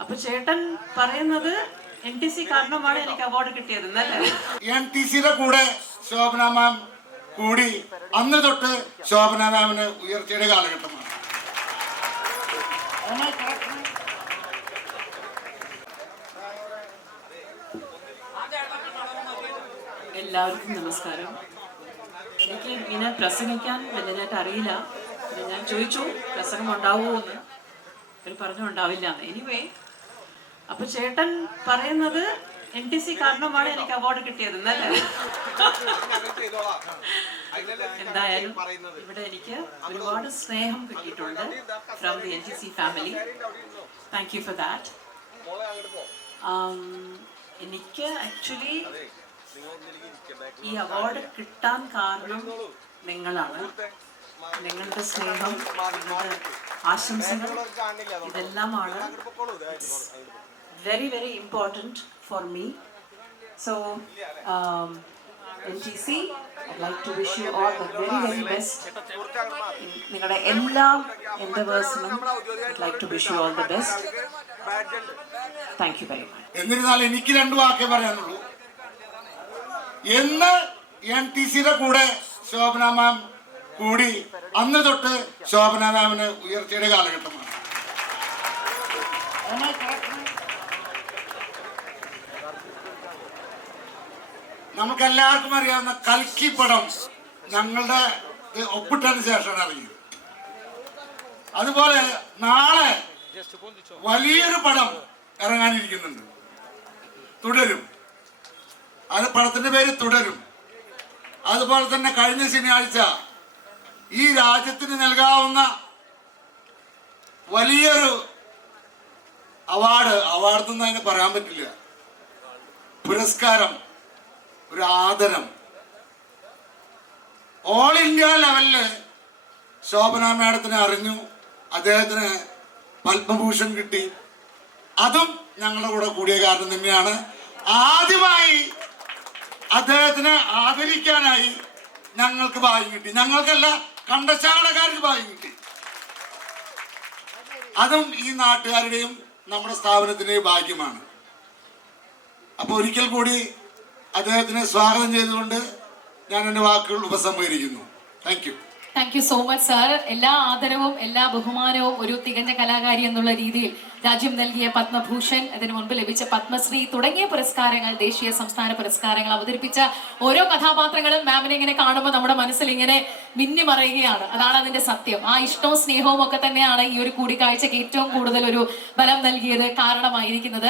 അപ്പൊ ചേട്ടൻ പറയുന്നത് NTC കാരണമാണ് എനിക്ക് അവാർഡ് കിട്ടിയതെന്നല്ലേ? NTCയുടെ കൂടെ ശോഭന മാം കൂടി അന്ന് തൊട്ട് ശോഭന മാമിന് ഉയർച്ചയുടെ കാലഘട്ടമാണ്. എല്ലാവർക്കും നമസ്കാരം. എനിക്ക് ഇങ്ങനെ പ്രസംഗിക്കാൻ വലിയതായിട്ട് അറിയില്ല. ഞാൻ ചോദിച്ചു പ്രസംഗം ഉണ്ടാവുമോ എന്ന്. അവർ പറഞ്ഞു ഉണ്ടാവില്ല. എനിവേ, അപ്പൊ ചേട്ടൻ പറയുന്നത് NTC കാരണമാണ് എനിക്ക് അവാർഡ് കിട്ടിയതെന്നല്ലേ? എന്തായാലും ഇവിടെ എനിക്ക് ഒരുപാട് സ്നേഹം കിട്ടിയിട്ടുണ്ട് from the NTC family. Thank you for that. എനിക്ക് ആക്ച്വലി ഈ അവാർഡ് കിട്ടാൻ കാരണം നിങ്ങളാണ്. നിങ്ങളുടെ സ്നേഹം, നിങ്ങളുടെ ആശംസകൾ ഇതെല്ലാമാണ് very very important for me. So NTC, I'd like to wish you all the very very best. നിങ്ങളുടെ എല്ലാ endeavorsനും I'd like to wish you all the best. Thank you very much. എന്നിരുന്നാൽ എനിക്ക് രണ്ടു വാക്കേ പറയാനുള്ളൂ. എന്ന് NTCയുടെ കൂടെ ശോഭന മാം കൂടി അന്ന് തൊട്ട് ശോഭന മാമിന് ഉയർച്ചയുടെ കാലഘട്ടമാണ്. നമുക്കെല്ലാവർക്കും അറിയാവുന്ന കൽക്കി പടം ഞങ്ങളുടെ ഒപ്പിട്ടതിന് ശേഷമാണ് അറിയുന്നത്. അതുപോലെ നാളെ വലിയൊരു പടം ഇറങ്ങാനിരിക്കുന്നുണ്ട്, തുടരും. അത് പടത്തിന്റെ പേര് തുടരും. അതുപോലെ തന്നെ കഴിഞ്ഞ ശനിയാഴ്ച ഈ രാജ്യത്തിന് നൽകാവുന്ന വലിയൊരു അവാർഡ് എന്ന് അതിന് പറയാൻ പറ്റില്ല, പുരസ്കാരം, ഒരു ആദരം ഓൾ ഇന്ത്യ ലെവലില് ശോഭന മാഡത്തിനെ അറിഞ്ഞു. അദ്ദേഹത്തിന് പത്മഭൂഷൺ കിട്ടി. അതും ഞങ്ങളുടെ കൂടെ കൂടിയ കാരണം തന്നെയാണ്. ആദ്യമായി അദ്ദേഹത്തിനെ ആദരിക്കാനായി ഞങ്ങൾക്ക് ഭാഗ്യം കിട്ടി. ഞങ്ങൾക്കല്ല, കണ്ടശാലക്കാർക്ക് ഭാഗ്യം കിട്ടി. അതും ഈ നാട്ടുകാരുടെയും നമ്മുടെ സ്ഥാപനത്തിന്റെയും ഭാഗ്യമാണ്. അപ്പൊ ഒരിക്കൽ കൂടി അദ്ദേഹത്തിനെ സ്വാഗതം ചെയ്തുകൊണ്ട് ഞാൻ എൻ്റെ വാക്കുകൾ ഉപസംഹരിക്കുന്നു. Thank you. Thank you so much sir. എല്ലാ ആദരവും എല്ലാ ബഹുമാനവും ഒരു തികഞ്ഞ കലാകാരി എന്നുള്ള രീതിയിൽ രാജ്യം നൽകിയ പത്മഭൂഷൺ, അതിനു മുൻപ് ലഭിച്ച പത്മശ്രീ തുടങ്ങിയ പുരസ്കാരങ്ങൾ, ദേശീയ സംസ്ഥാന പുരസ്കാരങ്ങൾ അവതരിപ്പിച്ച ഓരോ കഥാപാത്രങ്ങളും മാമിനെ ഇങ്ങനെ കാണുമ്പോൾ നമ്മുടെ മനസ്സിൽ ഇങ്ങനെ മിന്നിമറയുകയാണ്. അതാണ് അതിന്റെ സത്യം. ആ ഇഷ്ടവും സ്നേഹവും ഒക്കെ തന്നെയാണ് ഈ ഒരു കൂടിക്കാഴ്ചയ്ക്ക് ഏറ്റവും കൂടുതൽ ഒരു ബലം നൽകിയത്, കാരണമായിരിക്കുന്നത്.